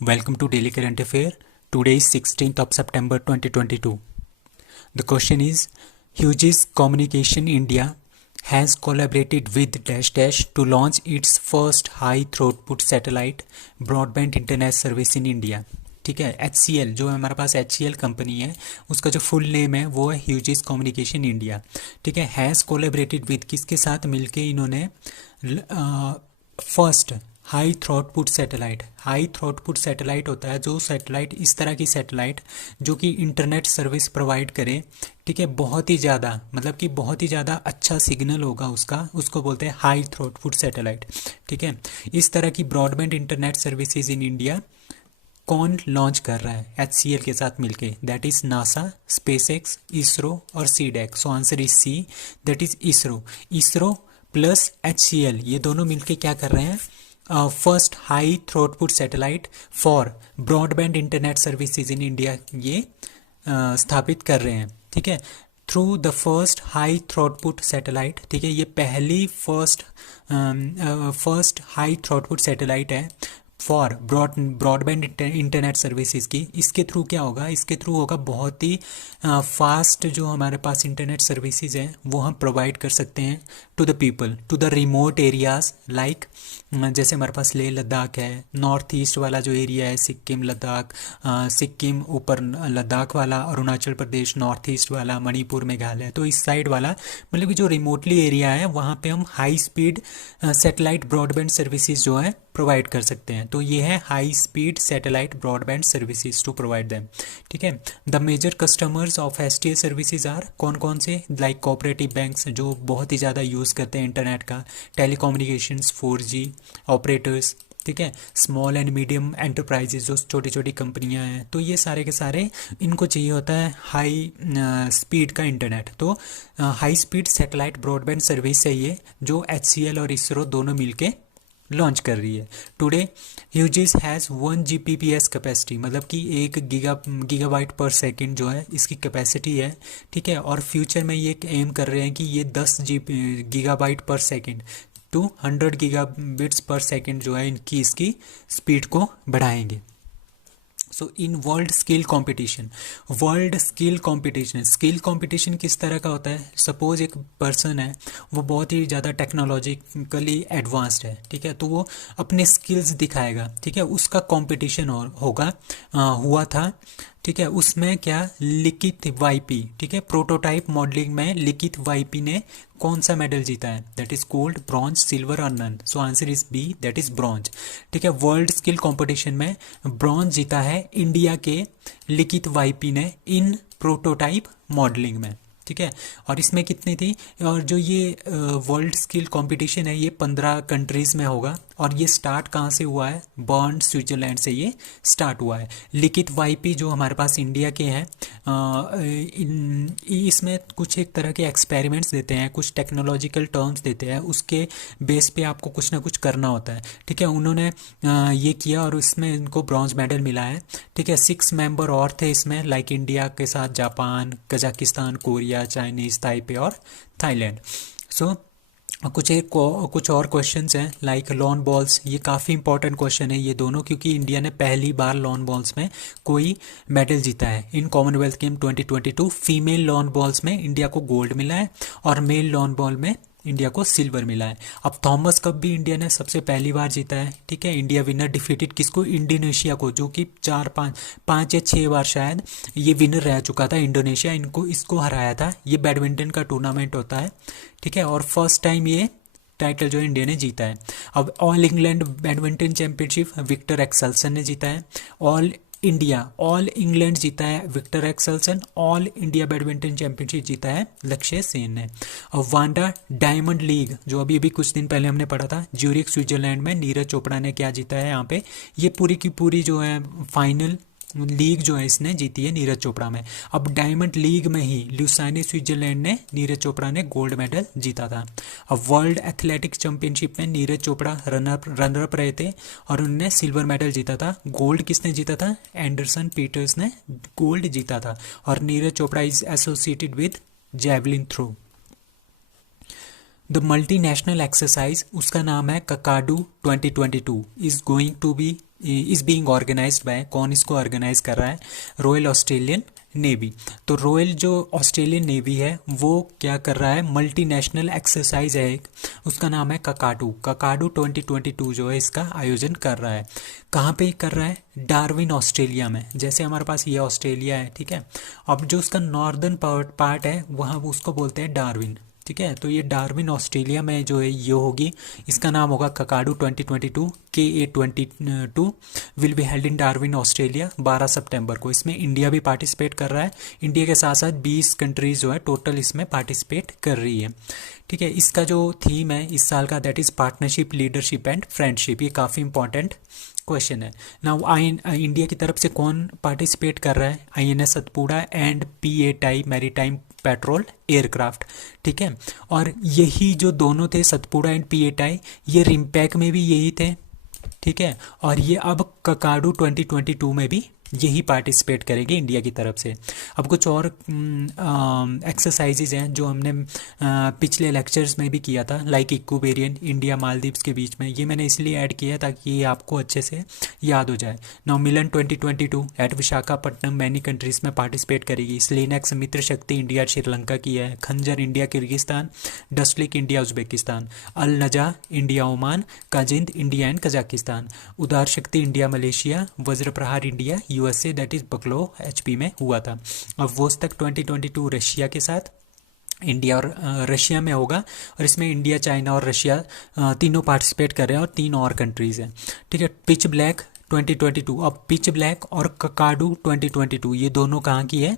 Welcome to Daily Current Affair. Today is 16th of September 2022. The question is Hughes Communication India has collaborated with Dash Dash to launch its first high throughput satellite broadband internet service in India. ठीक है, HCL जो हमारे पास HCL company है उसका जो full name है वो है ह्यूजिस कम्युनिकेशन इंडिया. ठीक है, हैज़ कोलेबरेटेड विद किसके साथ मिलके इन्होंने first high throughput satellite. High throughput satellite होता है जो सैटेलाइट इस तरह की सैटेलाइट जो कि इंटरनेट सर्विस प्रोवाइड करे. ठीक है, बहुत ही ज़्यादा मतलब कि बहुत ही ज़्यादा अच्छा सिग्नल होगा उसको बोलते हैं हाई थ्रॉटपुट सैटेलाइट. ठीक है, इस तरह की broadband internet services in India कौन लॉन्च कर रहा है? HCL के साथ मिलके. That is NASA, SpaceX, ISRO और CDAC. So answer is C, that is ISRO. ISRO plus HCL ये दोनों मिलके क्या कर रहे हैं? First high throughput satellite for broadband internet services in India ये स्थापित कर रहे हैं. ठीक है, through the first high throughput satellite. ठीक है, ये पहली फर्स्ट हाई थ्रोटपुट सैटेलाइट है फॉर ब्रॉडबैंड इंटरनेट सर्विसेज की. इसके थ्रू क्या होगा? इसके थ्रू होगा बहुत ही फास्ट जो हमारे पास इंटरनेट सर्विसेज हैं वो हम प्रोवाइड कर सकते हैं to the people, to the remote areas like जैसे हमारे पास लेह लद्दाख है, नॉर्थ ईस्ट वाला जो एरिया है सिक्किम लद्दाख, सिक्किम ऊपर लद्दाख वाला, अरुणाचल प्रदेश नॉर्थ ईस्ट वाला, मणिपुर मेघालय. तो इस साइड वाला मतलब कि जो रिमोटली एरिया है वहाँ पे हम high speed satellite broadband services जो है प्रोवाइड कर सकते हैं. तो ये है high speed satellite broadband services to provide them. ठीक है, the major customers of HTL services are कौन कौन से? लाइक कोऑपरेटिव बैंक्स जो बहुत ही ज़्यादा यूज़ करते हैं इंटरनेट का, टेलीकम्युनिकेशंस 4G ऑपरेटर्स. ठीक है, स्मॉल एंड मीडियम एंटरप्राइजेज जो छोटी छोटी कंपनियां हैं. तो ये सारे के सारे इनको चाहिए होता है हाई स्पीड का इंटरनेट. तो high speed satellite broadband service है ये जो HCL और इसरो दोनों मिलके लॉन्च कर रही है. Today Hughes has 1 Gbps capacity मतलब कि 1 गीगाबाइट पर सेकंड जो है इसकी कैपेसिटी है. ठीक है, और फ्यूचर में ये एम कर रहे हैं कि ये 10 gigabyte per second to 100 gigabits per second जो है इनकी इसकी स्पीड को बढ़ाएंगे. So in world skill competition किस तरह का होता है? सपोज एक पर्सन है वो बहुत ही ज़्यादा टेक्नोलॉजिकली एडवांस्ड है. ठीक है, तो वो अपने स्किल्स दिखाएगा. ठीक है, उसका कंपटीशन होगा हुआ था. ठीक है, उसमें क्या लिखित वाईपी. ठीक है, प्रोटोटाइप मॉडलिंग में लिखित वाईपी ने कौन सा मेडल जीता है? That is gold, bronze, silver और none. So answer is B, that is bronze. ठीक है, वर्ल्ड स्किल कंपटीशन में ब्रॉन्ज जीता है इंडिया के लिखित वाईपी ने इन प्रोटोटाइप मॉडलिंग में. ठीक है, और इसमें कितनी थी? और जो ये वर्ल्ड स्किल कंपटीशन है ये 15 कंट्रीज़ में होगा. और ये स्टार्ट कहाँ से हुआ है? बर्न स्विट्जरलैंड से ये स्टार्ट हुआ है. लिखित वाईपी जो हमारे पास इंडिया के हैं इसमें कुछ एक तरह के एक्सपेरिमेंट्स देते हैं, कुछ टेक्नोलॉजिकल टर्म्स देते हैं, उसके बेस पे आपको कुछ ना कुछ करना होता है. ठीक है, उन्होंने ये किया और इसमें इनको ब्रॉन्ज मेडल मिला है. ठीक है, 6 मेंबर और थे इसमें लाइक इंडिया के साथ Japan, Kazakhstan, Korea, Chinese, Taipei और थाईलैंड. सो कुछ और क्वेश्चंस हैं लाइक लॉन बॉल्स. ये काफ़ी इंपॉर्टेंट क्वेश्चन है ये दोनों क्योंकि इंडिया ने पहली बार लॉन बॉल्स में कोई मेडल जीता है. In Commonwealth game 2022 female lawn balls में इंडिया को गोल्ड मिला है और मेल लॉन बॉल में इंडिया को सिल्वर मिला है. अब थॉमस कप भी इंडिया ने सबसे पहली बार जीता है. ठीक है, इंडिया विनर डिफीटेड किसको? इंडोनेशिया को, जो कि 5 या 6 बार शायद ये विनर रह चुका था. इंडोनेशिया इसको हराया था. ये बैडमिंटन का टूर्नामेंट होता है. ठीक है, और फर्स्ट टाइम ये टाइटल जो इंडिया ने जीता है. अब All England badminton championship Victor Axelsen ने जीता है. ऑल इंग्लैंड जीता है Victor Axelsen. All India badminton championship जीता है लक्ष्य सेन ने. और वांडा डायमंड लीग जो अभी कुछ दिन पहले हमने पढ़ा था ज्यूरिख स्विट्जरलैंड में नीरज चोपड़ा ने क्या जीता है यहाँ पे? ये पूरी की पूरी जो है फाइनल लीग जो है इसने जीती है नीरज चोपड़ा में. अब डायमंड लीग में ही ल्यूसानी स्विट्जरलैंड ने नीरज चोपड़ा ने गोल्ड मेडल जीता था. अब वर्ल्ड एथलेटिक्स चैंपियनशिप में नीरज चोपड़ा रनर अप रहे थे और उन्होंने सिल्वर मेडल जीता था. गोल्ड किसने जीता था? एंडरसन पीटर्स ने गोल्ड जीता था. और Neeraj Chopra is associated with javelin throw. The multinational exercise उसका नाम है Kakadu 2022 is going to be is being organised by, कौन इसको ऑर्गेनाइज कर रहा है? Royal Australian Navy. तो रॉयल जो ऑस्ट्रेलियन नेवी है वो क्या कर रहा है? मल्टीनेशनल एक्सरसाइज है एक, उसका नाम है ककाडू। ककाडू 2022 जो है इसका आयोजन कर रहा है। कहाँ पे कर रहा है? डार्विन ऑस्ट्रेलिया में। जैसे हमारे पास ये ऑस्ट्रेलिया है, ठीक है, अब जो उसका नॉर्दर्न पार्ट है वहाँ उसको बोलते हैं डार्विन, ठीक है। तो ये डार्विन ऑस्ट्रेलिया में जो है ये होगी, इसका नाम होगा Kakadu 2022 KA22 will be held in Darwin Australia 12 सितंबर को। इसमें इंडिया भी पार्टिसिपेट कर रहा है। इंडिया के साथ साथ 20 कंट्रीज जो है टोटल इसमें पार्टिसिपेट कर रही है, ठीक है। इसका जो थीम है इस साल का that is partnership, leadership and friendship. ये काफ़ी इंपॉर्टेंट क्वेश्चन है। नाउ इंडिया की तरफ से कौन पार्टिसिपेट कर रहा है? INS Satpura and PATI maritime petrol aircraft, ठीक है। और यही जो दोनों थे सतपुड़ा एंड PATI, ये रिम्पैक में भी यही थे, ठीक है। और ये अब ककाडू 2022 में भी यही पार्टिसिपेट करेंगे इंडिया की तरफ से। अब कुछ और एक्सरसाइजेज हैं जो हमने पिछले लेक्चर्स में भी किया था, लाइक इक्वेरियन, इंडिया मालदीव्स के बीच में। ये मैंने इसलिए ऐड किया ताकि ये आपको अच्छे से याद हो जाए। Now Milan 2022 at Visakhapatnam many countries में पार्टिसिपेट करेगी। स्लिनेक्स मित्र शक्ति इंडिया श्रीलंका की है। Khanjar India Kyrgyzstan, Dustlik India Uzbekistan, Al Najah India Oman, Kazind India and Kazakhstan, Udara Shakti India Malaysia, Vajra Prahar India USA that is Bakloh HP में हुआ था। अब वोस्तक 2022 रशिया के साथ, इंडिया और रशिया में होगा। और इसमें इंडिया, चाइना और रशिया तीनों पार्टिसिपेट कर रहे हैं और 3 और कंट्रीज़ हैं, ठीक है। पिच ब्लैक 2022, अब पिच ब्लैक और ककाडू 2022 ये दोनों कहाँ की है?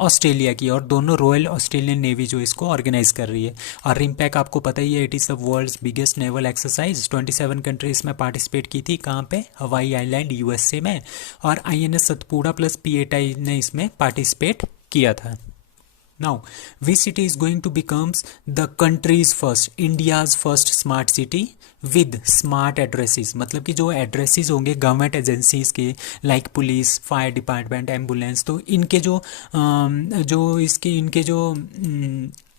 ऑस्ट्रेलिया की, और दोनों रॉयल ऑस्ट्रेलियन नेवी जो इसको ऑर्गेनाइज कर रही है। और रिम्पैक आपको पता ही है, it is the world's biggest naval exercise. 27 countries में पार्टिसिपेट की थी। कहाँ पे? हवाई आइलैंड USA में। और INS सतपुड़ा प्लस PATI ने इसमें पार्टिसिपेट किया था। Now, which city is going to becomes the country's first, India's first smart city with smart addresses? मतलब कि जो एड्रेसेस होंगे गवर्नमेंट एजेंसीज के, like police, fire department, ambulance, तो इनके इनके जो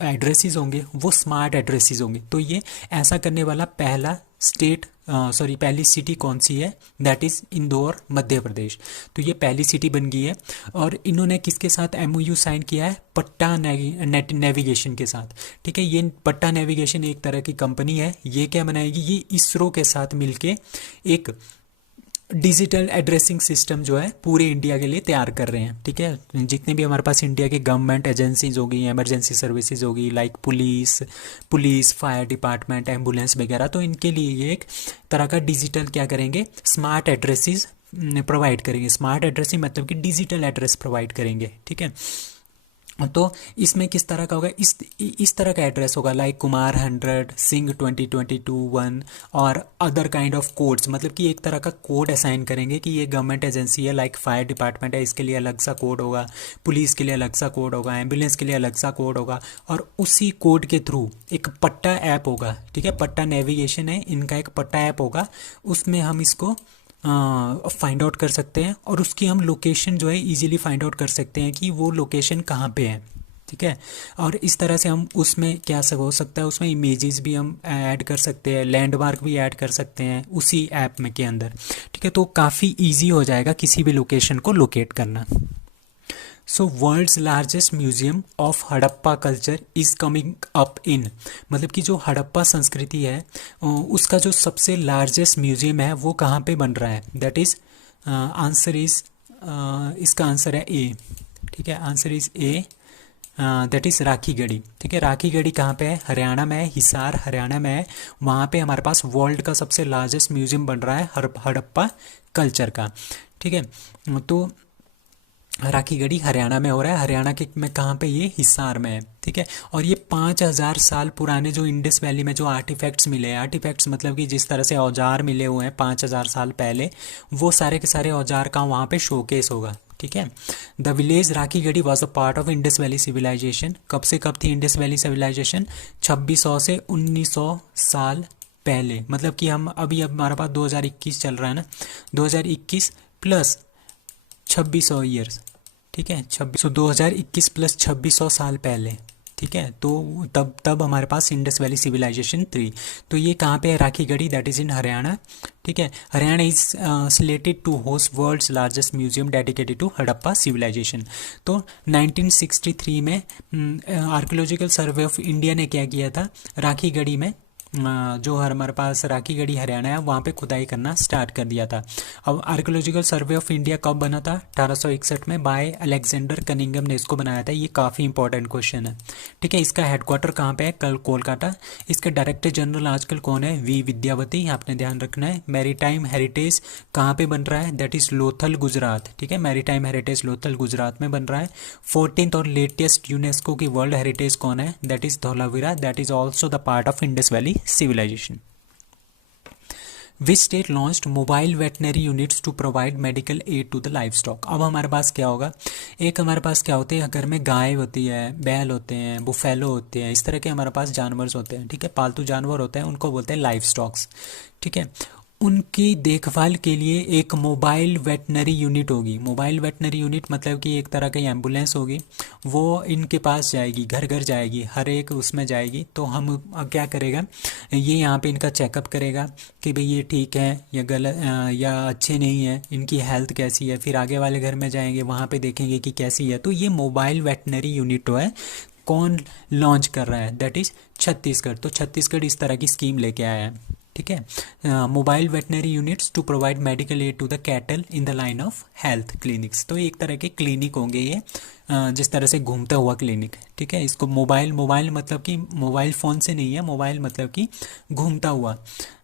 एड्रेसेस होंगे वो स्मार्ट एड्रेसेस होंगे। तो ये ऐसा करने वाला पहला पहली सिटी कौन सी है? That is Indore, Madhya Pradesh. तो ये पहली सिटी बन गई है। और इन्होंने किसके साथ MOU साइन किया है? पट्टा नेविगेशन के साथ, ठीक है। ये पट्टा नेविगेशन एक तरह की कंपनी है। ये क्या बनाएगी? ये इसरो के साथ मिलके एक डिजिटल एड्रेसिंग सिस्टम जो है पूरे इंडिया के लिए तैयार कर रहे हैं, ठीक है। जितने भी हमारे पास इंडिया की गवर्नमेंट एजेंसीज होगी, इमरजेंसी सर्विसेज होगी, like police, fire department, ambulance वगैरह, तो इनके लिए ये एक तरह का डिजिटल क्या करेंगे? स्मार्ट एड्रेसेस प्रोवाइड करेंगे। स्मार्ट एड्रेसिंग मतलब कि डिजिटल एड्रेस प्रोवाइड करेंगे, ठीक है। तो इसमें किस तरह का होगा? इस तरह का एड्रेस होगा, लाइक कुमार 100, सिंह 2022 1 और अदर काइंड ऑफ कोड्स। मतलब कि एक तरह का कोड असाइन करेंगे कि ये गवर्नमेंट एजेंसी है, लाइक फायर डिपार्टमेंट है, इसके लिए अलग सा कोड होगा, पुलिस के लिए अलग सा कोड होगा, एम्बुलेंस के लिए अलग सा कोड होगा। और उसी कोड के थ्रू एक पट्टा ऐप होगा, ठीक है। पट्टा नेविगेशन है इनका, एक पट्टा ऐप होगा, उसमें हम इसको फाइंड आउट कर सकते हैं और उसकी हम लोकेशन जो है इजीली फाइंड आउट कर सकते हैं कि वो लोकेशन कहाँ पे है, ठीक है। और इस तरह से हम उसमें क्या सब हो सकता है, उसमें इमेजेस भी हम ऐड कर सकते हैं, लैंडमार्क भी ऐड कर सकते हैं उसी ऐप में के अंदर, ठीक है। तो काफ़ी इजी हो जाएगा किसी भी लोकेशन को लोकेट करना। So world's largest museum of Harappa culture is coming up in, मतलब कि जो हड़प्पा संस्कृति है उसका जो सबसे लार्जेस्ट म्यूजियम है वो कहाँ पे बन रहा है? दैट इज़ आंसर इज़, इसका आंसर है A, ठीक है। Answer is A, that is Rakhigarhi, ठीक है। राखीगढ़ी कहाँ पे है? हरियाणा में है, हिसार हरियाणा में है। वहाँ पे हमारे पास वर्ल्ड का सबसे लार्जेस्ट म्यूजियम बन रहा है हड़प्पा कल्चर का, ठीक है। तो राखीगढ़ी हरियाणा में हो रहा है। हरियाणा के में कहाँ पे? ये हिसार में है, ठीक है। और ये 5000 साल पुराने जो इंडस वैली में जो आर्टिफैक्ट्स मिले हैं, आर्टिफैक्ट्स मतलब कि जिस तरह से औजार मिले हुए हैं 5000 साल पहले, वो सारे के सारे औजार का वहाँ पे शोकेस होगा, ठीक है। The village Rakhigarhi was a part of Indus Valley civilisation. कब से कब थी इंडस वैली सिविलाइजेशन? 2600 से 1900 साल पहले। मतलब कि हम अभी अब हमारे पास 2021 चल रहा है ना, 2021 प्लस 2600 ईयर्स, ठीक है। 2021 प्लस 2600 साल पहले, ठीक है। तो तब तब हमारे पास इंडस वैली सिविलाइजेशन 3। तो ये कहाँ पे है, Rakhigarhi, that is in Haryana. ठीक है, Haryana is selected to host world's largest museum dedicated to Harappa civilisation. तो 1963 में आर्कियोलॉजिकल सर्वे ऑफ इंडिया ने क्या किया था, राखीगढ़ी में जो हमारे पास राखीगढ़ी हरियाणा है वहाँ पे खुदाई करना स्टार्ट कर दिया था। अब आर्कियोलॉजिकल सर्वे ऑफ इंडिया कब बना था, 1861 में बाय अलेक्जेंडर कनिंगम ने इसको बनाया था। ये काफ़ी इंपॉर्टेंट क्वेश्चन है। ठीक है, इसका हेडक्वार्टर कहाँ पे है, कल कोलकाता। इसके डायरेक्टर जनरल आजकल कौन है, वी विद्यावती, आपने ध्यान रखना है। मैरीटाइम हेरिटेज कहाँ पे बन रहा है, दैट इज़ लोथल गुजरात। ठीक है, मैरीटाइम हेरिटेज लोथल गुजरात में बन रहा है। 14th और लेटेस्ट यूनेस्को की वर्ल्ड हेरिटेज कौन है, that is Dholavira, that is also the part of Indus valley civilization. Which state launched mobile veterinary units to provide medical aid to the livestock? अब हमारे पास क्या होगा, एक हमारे पास क्या होते हैं, घर में गाय होती है, बैल होते हैं, बुफेलो होते हैं, इस तरह के हमारे पास जानवर होते हैं। ठीक है, पालतू जानवर होते हैं, उनको बोलते हैं लाइफ स्टॉक्स। ठीक है, उनकी देखभाल के लिए एक मोबाइल वेटनरी यूनिट होगी। मोबाइल वेटनरी यूनिट मतलब कि एक तरह की एम्बुलेंस होगी, वो इनके पास जाएगी, घर घर जाएगी, हर एक उसमें जाएगी। तो हम क्या करेगा, ये यहाँ पे इनका चेकअप करेगा कि भाई ये ठीक है या गलत या अच्छे नहीं है, इनकी हेल्थ कैसी है। फिर आगे वाले घर में जाएंगे, वहाँ पे देखेंगे कि कैसी है। तो ये मोबाइल वेटनरी यूनिट है, कौन लॉन्च कर रहा है, दैट इज़ छत्तीसगढ़। तो छत्तीसगढ़ इस तरह की स्कीम लेके आया है। ठीक है, mobile veterinary units to provide medical aid to the cattle in the line of health clinics. तो एक तरह के क्लिनिक होंगे ये, जिस तरह से घूमता हुआ क्लिनिक। ठीक है, इसको मोबाइल मतलब कि मोबाइल फ़ोन से नहीं है, मोबाइल मतलब कि घूमता हुआ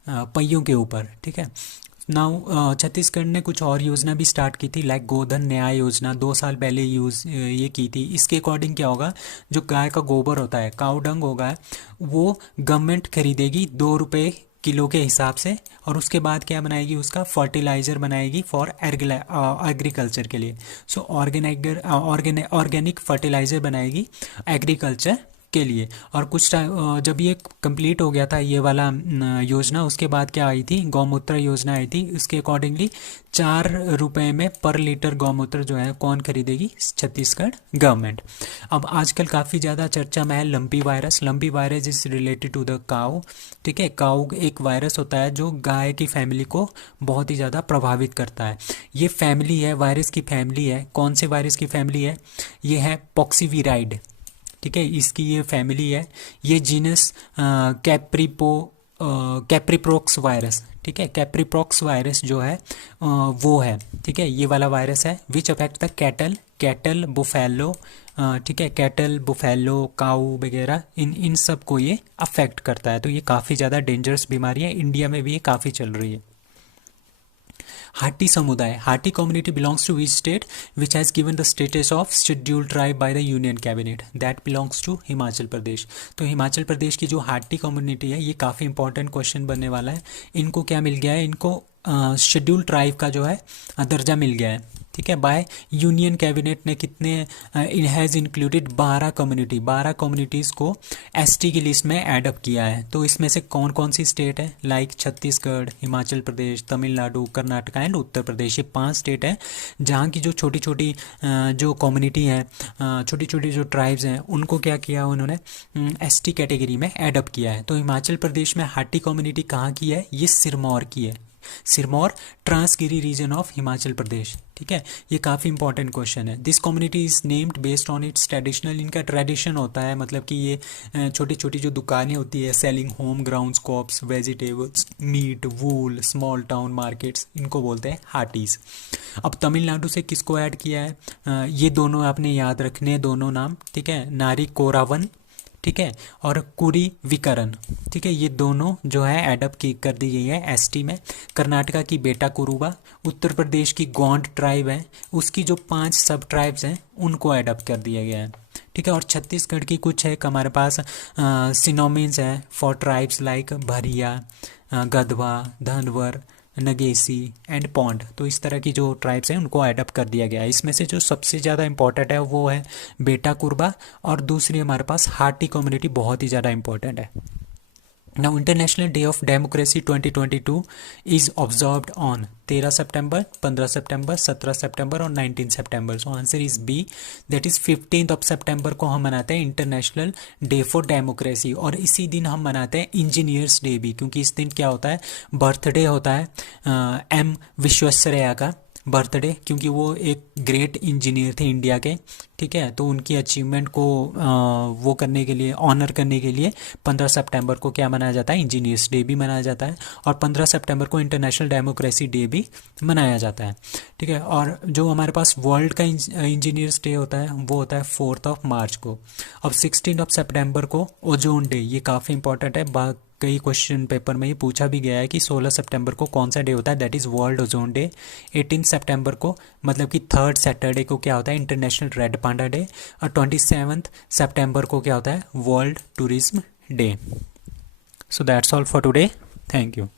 पहियों के ऊपर। ठीक है, नाउ छत्तीसगढ़ ने कुछ और योजना भी स्टार्ट की थी, लाइक गोधन न्याय योजना 2 साल पहले ये की थी। इसके अकॉर्डिंग क्या होगा, जो गाय का गोबर होता है, काऊ डंग होगा, वो गवर्नमेंट खरीदेगी 2 रुपये किलो के हिसाब से, और उसके बाद क्या बनाएगी, उसका फर्टिलाइज़र बनाएगी फॉर एग्रीकल्चर के लिए। सो ऑर्गेनिक फर्टिलाइज़र बनाएगी एग्रीकल्चर के लिए। और कुछ जब ये कंप्लीट हो गया था ये वाला योजना, उसके बाद क्या आई थी, गौमूत्र योजना आई थी। उसके अकॉर्डिंगली 4 रुपये में पर लीटर गौमूत्र जो है कौन खरीदेगी, छत्तीसगढ़ गवर्नमेंट। अब आजकल काफ़ी ज़्यादा चर्चा में है lumpy virus. Lumpy virus is related to the cow. ठीक है, काऊ एक वायरस होता है जो गाय की फैमिली को बहुत ही ज़्यादा प्रभावित करता है। ये फैमिली है, वायरस की फैमिली है। कौन से वायरस की फैमिली है, ये है पॉक्सीवीराइड। ठीक है, इसकी ये फैमिली है। ये जीनस कैप्रीप्रोक्स वायरस। ठीक है, कैप्रीप्रोक्स वायरस जो है वो है। ठीक है, ये वाला वायरस है which affect the cattle buffalo. ठीक है, कैटल बुफेलो काऊ वगैरह इन सब को ये अफेक्ट करता है। तो ये काफ़ी ज़्यादा डेंजरस बीमारी है, इंडिया में भी ये काफ़ी चल रही है। हाटी समुदाय, Hatti community belongs to which state which has given the status of scheduled tribe by the union cabinet, that belongs to Himachal Pradesh. तो हिमाचल प्रदेश की जो हाटी कम्युनिटी है, ये काफ़ी इंपॉर्टेंट क्वेश्चन बनने वाला है। इनको क्या मिल गया है, इनको शेड्यूल्ड ट्राइब का जो है दर्जा मिल गया है। ठीक है, बाय यूनियन कैबिनेट ने कितने हैज़ इंक्लूडेड 12 कम्युनिटीज़ को एसटी की लिस्ट में ऐड अप किया है। तो इसमें से कौन कौन सी स्टेट है, लाइक छत्तीसगढ़, हिमाचल प्रदेश, तमिलनाडु, कर्नाटका एंड उत्तर प्रदेश। ये 5 स्टेट है जहाँ की जो छोटी छोटी जो कम्युनिटी है, छोटी छोटी जो ट्राइब्स हैं, उनको क्या किया उन्होंने, एसटी कैटेगरी में ऐड अप किया है। तो हिमाचल प्रदेश में हाटी कम्युनिटी कहाँ की है, ये सिरमौर की है। Sirmaur Transgiri reason of Himachal Pradesh. ठीक है, ये काफ़ी इंपॉर्टेंट क्वेश्चन है। This community is named based on it's traditional, इनका ट्रेडिशन होता है, मतलब कि ये छोटी छोटी जो दुकानें होती है, selling home grounds, crops, vegetables, meat, wool, small town markets, इनको बोलते हैं हाटीज। अब तमिलनाडु से किसको ऐड किया है, ये दोनों आपने याद रखने हैं, दोनों नाम। ठीक है, नारी कोरावन, ठीक है, और कुरी विकरण। ठीक है, ये दोनों जो है एडअप की कर दी गई है एसटी में। कर्नाटका की बेटा कुरुबा, उत्तर प्रदेश की गोंड ट्राइब है, उसकी जो 5 सब ट्राइब्स हैं उनको एडअप कर दिया गया है। ठीक है, और छत्तीसगढ़ की कुछ है हमारे पास सिनोमिन्स हैं फॉर ट्राइब्स लाइक भरिया, गधवा, धनवर, नगेसी एंड पौंड। तो इस तरह की जो ट्राइब्स हैं उनको एडअप कर दिया गया है। इसमें से जो सबसे ज़्यादा इंपॉर्टेंट है वो है बेटा कुरबा, और दूसरी हमारे पास हाटी कम्युनिटी बहुत ही ज़्यादा इंपॉर्टेंट है। Now international day of democracy 2022 is observed on 13 September, 15 September, 17 September और 19 September. So answer is B, that is 15 of September को हम मनाते हैं इंटरनेशनल डे फॉर डेमोक्रेसी। और इसी दिन हम मनाते हैं इंजीनियर्स डे भी, क्योंकि इस दिन क्या होता है, बर्थडे होता है एम विश्वेश्वरैया का बर्थडे, क्योंकि वो एक ग्रेट इंजीनियर थे इंडिया के। ठीक है, तो उनकी अचीवमेंट को वो करने के लिए, ऑनर करने के लिए 15 सितंबर को क्या मनाया जाता है, इंजीनियर्स डे भी मनाया जाता है। और 15 सितंबर को इंटरनेशनल डेमोक्रेसी डे भी मनाया जाता है। ठीक है, और जो हमारे पास वर्ल्ड का इंजीनियर्स डे होता है वो होता है 4 मार्च को। अब 16 सितंबर को ओजोन डे, ये काफ़ी इंपॉर्टेंट है, कई क्वेश्चन पेपर में ये पूछा भी गया है कि 16 सितंबर को कौन सा डे होता है, that is world ozone day. 18 सितंबर को मतलब कि थर्ड सैटरडे को क्या होता है, इंटरनेशनल रेड पांडा डे। और 27 सितंबर को क्या होता है, world tourism day. So that's all for today, thank you.